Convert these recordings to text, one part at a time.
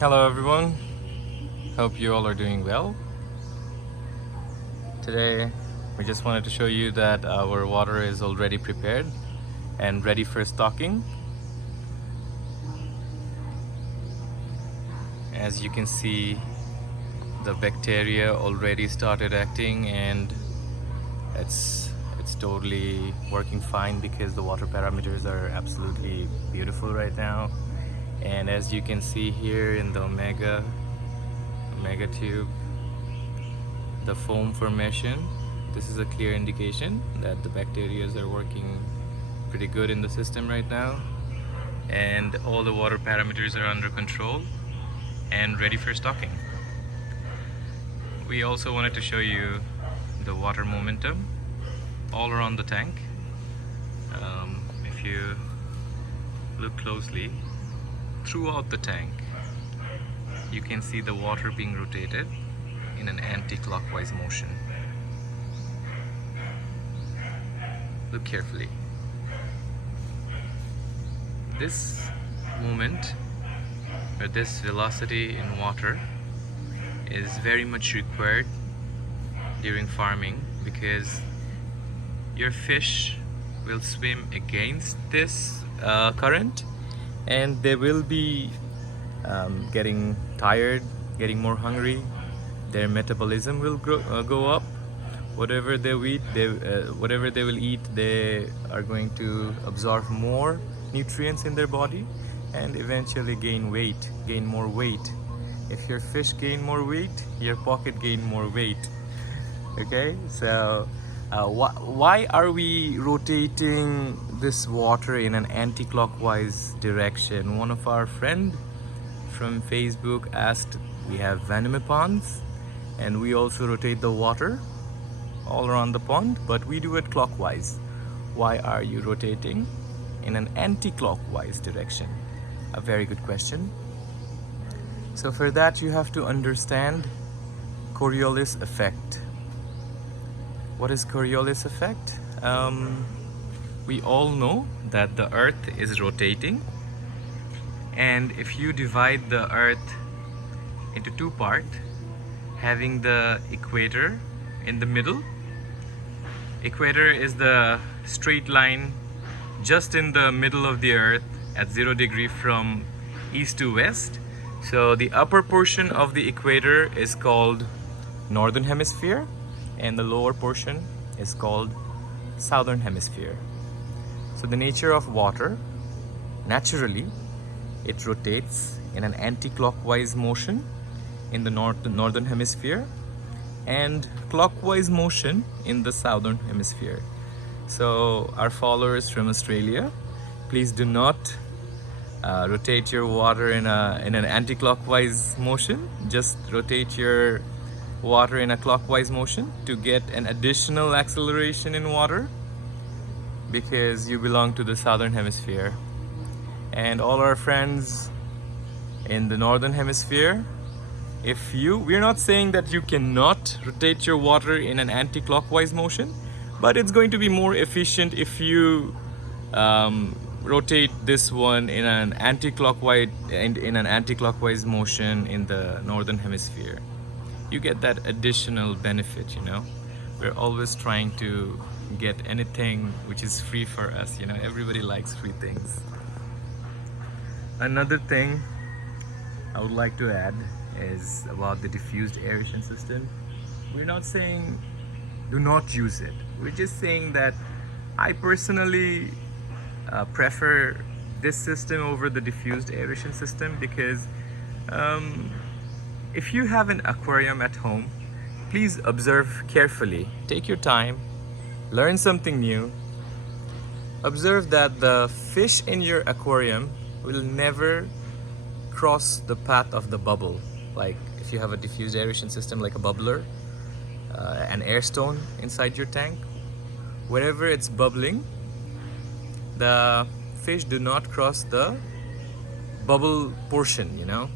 Hello everyone, hope you all are doing well. Today we just wanted to show you that our water is already prepared and ready for stocking. As you can see, the bacteria already started acting, and it's totally working fine because the water parameters are absolutely beautiful right now. And as you can see here in the omega tube, the foam formation, this is a clear indication that the bacteria are working pretty good in the system right now, and all the water parameters are under control and ready for stocking. We also wanted to show you the water momentum all around the tank. If you look closely throughout the tank, you can see the water being rotated in an anti-clockwise motion. Look carefully. This movement, or this velocity in water, is very much required during farming because your fish will swim against this current, and they will be getting tired, getting more hungry. Their metabolism will go up. Whatever they eat, whatever they will eat, they are going to absorb more nutrients in their body and eventually gain more weight. If your fish gain more weight, your pocket gain more weight. Okay, so why are we rotating this water in an anti-clockwise direction? One of our friend from Facebook asked, we have Vanime ponds and we also rotate the water all around the pond, but we do it clockwise. Why are you rotating in an anti-clockwise direction? A very good question. So for that you have to understand Coriolis effect. What is Coriolis effect? We all know that the earth is rotating, and if you divide the earth into two parts, having the equator in the middle. Equator is the straight line just in the middle of the earth at 0 degree from east to west. So the upper portion of the equator is called northern hemisphere and the lower portion is called southern hemisphere. So the nature of water, naturally, it rotates in an anti-clockwise motion in the northern hemisphere and clockwise motion in the southern hemisphere. So our followers from Australia, please do not rotate your water in an anti-clockwise motion. Just rotate your water in a clockwise motion to get an additional acceleration in water, because you belong to the southern hemisphere. And all our friends in the northern hemisphere, we're not saying that you cannot rotate your water in an anti-clockwise motion, but it's going to be more efficient if you rotate this one in an anti-clockwise motion in the northern hemisphere. You get that additional benefit, you know. We're always trying to get anything which is free for us, you know. Everybody likes free things. Another thing I would like to add is about the diffused aeration system. We're not saying do not use it. We're just saying that I personally prefer this system over the diffused aeration system, because if you have an aquarium at home, please observe carefully. Take your time, learn something new. Observe that the fish in your aquarium will never cross the path of the bubble. Like if you have a diffused aeration system like a bubbler, an air stone inside your tank, wherever it's bubbling, the fish do not cross the bubble portion, you know.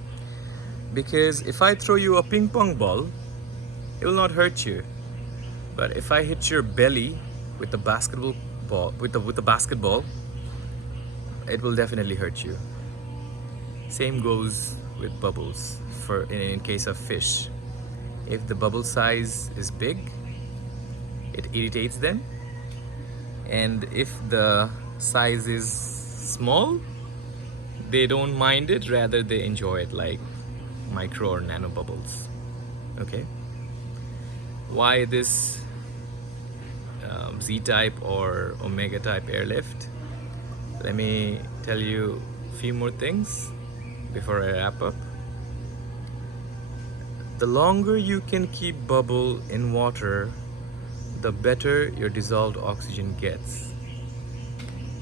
Because if I throw you a ping pong ball, it will not hurt you. But if I hit your belly with the basketball ball, with the basketball, it will definitely hurt you. Same goes with bubbles for in case of fish. If the bubble size is big, it irritates them, and if the size is small, they don't mind it, rather they enjoy it, like micro or nano bubbles. Okay, why this Z-type or Omega type airlift? Let me tell you a few more things before I wrap up. The longer you can keep bubble in water, the better your dissolved oxygen gets.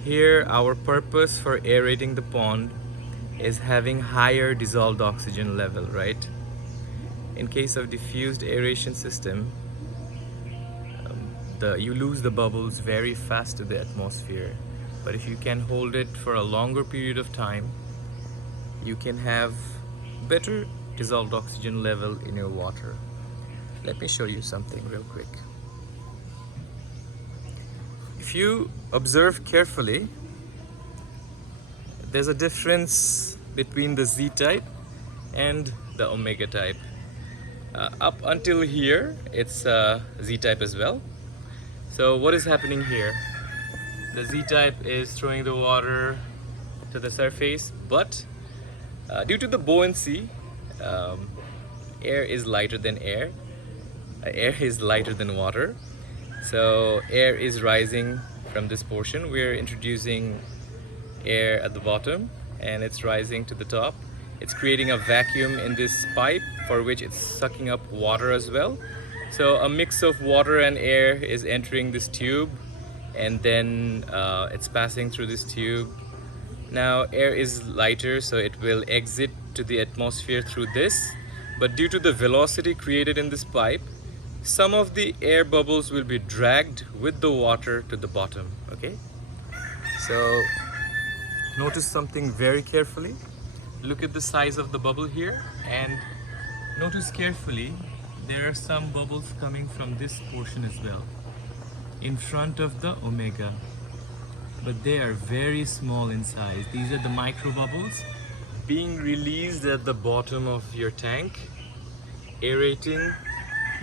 Here, our purpose for aerating the pond is having higher dissolved oxygen level, right? In case of diffused aeration system, you lose the bubbles very fast to the atmosphere. But if you can hold it for a longer period of time, you can have better dissolved oxygen level in your water. Let me show you something real quick. If you observe carefully, there's a difference between the Z-type and the Omega type. Up until here, it's Z-type as well. So what is happening here? The Z-type is throwing the water to the surface, but due to the buoyancy, air is lighter than air. Air is lighter than water. So air is rising from this portion. We're introducing air at the bottom and it's rising to the top. It's creating a vacuum in this pipe for which it's sucking up water as well. So a mix of water and air is entering this tube, and then it's passing through this tube. Now air is lighter, so it will exit to the atmosphere through this, but due to the velocity created in this pipe, some of the air bubbles will be dragged with the water to the bottom. Okay, so notice something very carefully. Look at the size of the bubble here, and notice carefully there are some bubbles coming from this portion as well in front of the Omega, but they are very small in size. These are the micro bubbles being released at the bottom of your tank, aerating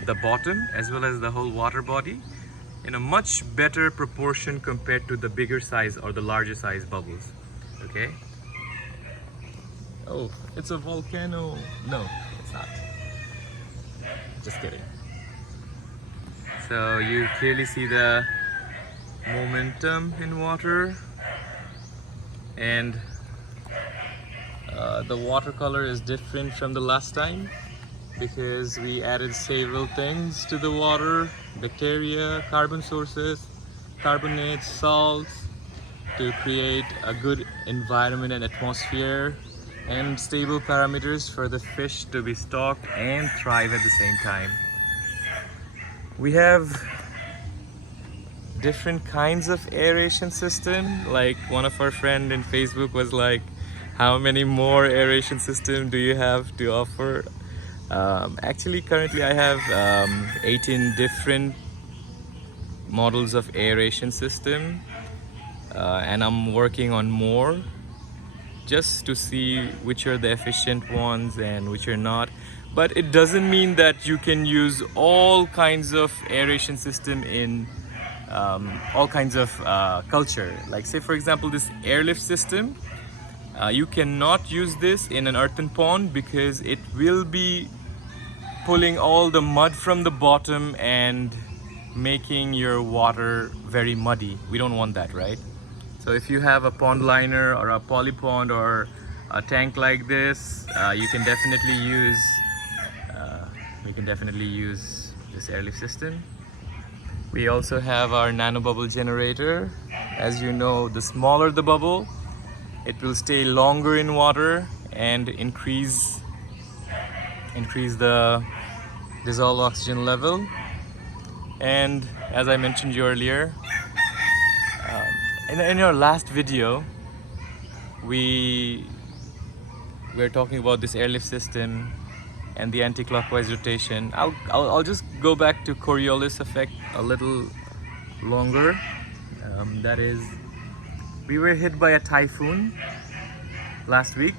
the bottom as well as the whole water body in a much better proportion compared to the bigger size or the larger size bubbles. Okay. Oh, it's a volcano. No, it's not. Just kidding. So you clearly see the momentum in water, and the watercolor is different from the last time because we added several things to the water: bacteria, carbon sources, carbonates, salts, to create a good environment and atmosphere and stable parameters for the fish to be stocked and thrive at the same time. We have different kinds of aeration system. Like one of our friend in Facebook was like, how many more aeration system do you have to offer? Actually currently I have 18 different models of aeration system, and I'm working on more just to see which are the efficient ones and which are not. But it doesn't mean that you can use all kinds of aeration system in all kinds of culture. Like say for example this airlift system, you cannot use this in an earthen pond because it will be pulling all the mud from the bottom and making your water very muddy. We don't want that, right? So if you have a pond liner or a poly pond or a tank like this, you can definitely use this airlift system. We also have our nano bubble generator. As you know, the smaller the bubble, it will stay longer in water and increase the dissolved oxygen level. And as I mentioned you earlier, in our last video, we were talking about this airlift system and the anti-clockwise rotation. I'll just go back to Coriolis effect a little longer. That is, we were hit by a typhoon last week,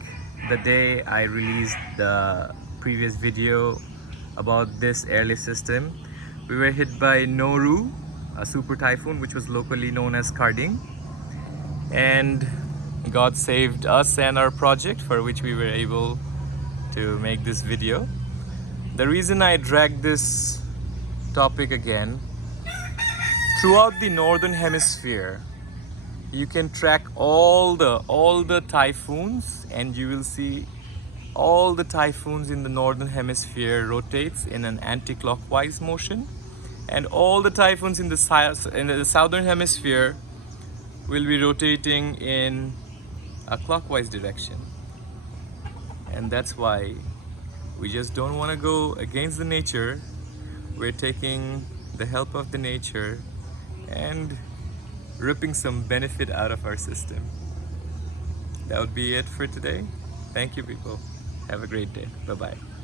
the day I released the previous video about this airlift system, we were hit by Noru, a super typhoon which was locally known as Karding, and God saved us and our project, for which we were able to make this video. The reason I dragged this topic again, throughout the northern hemisphere you can track all the typhoons, and you will see all the typhoons in the northern hemisphere rotates in an anti-clockwise motion, and all the typhoons in the southern hemisphere will be rotating in a clockwise direction. And that's why we just don't want to go against the nature. We're taking the help of the nature and ripping some benefit out of our system. That would be it for today. Thank you, people. Have a great day. Bye-bye.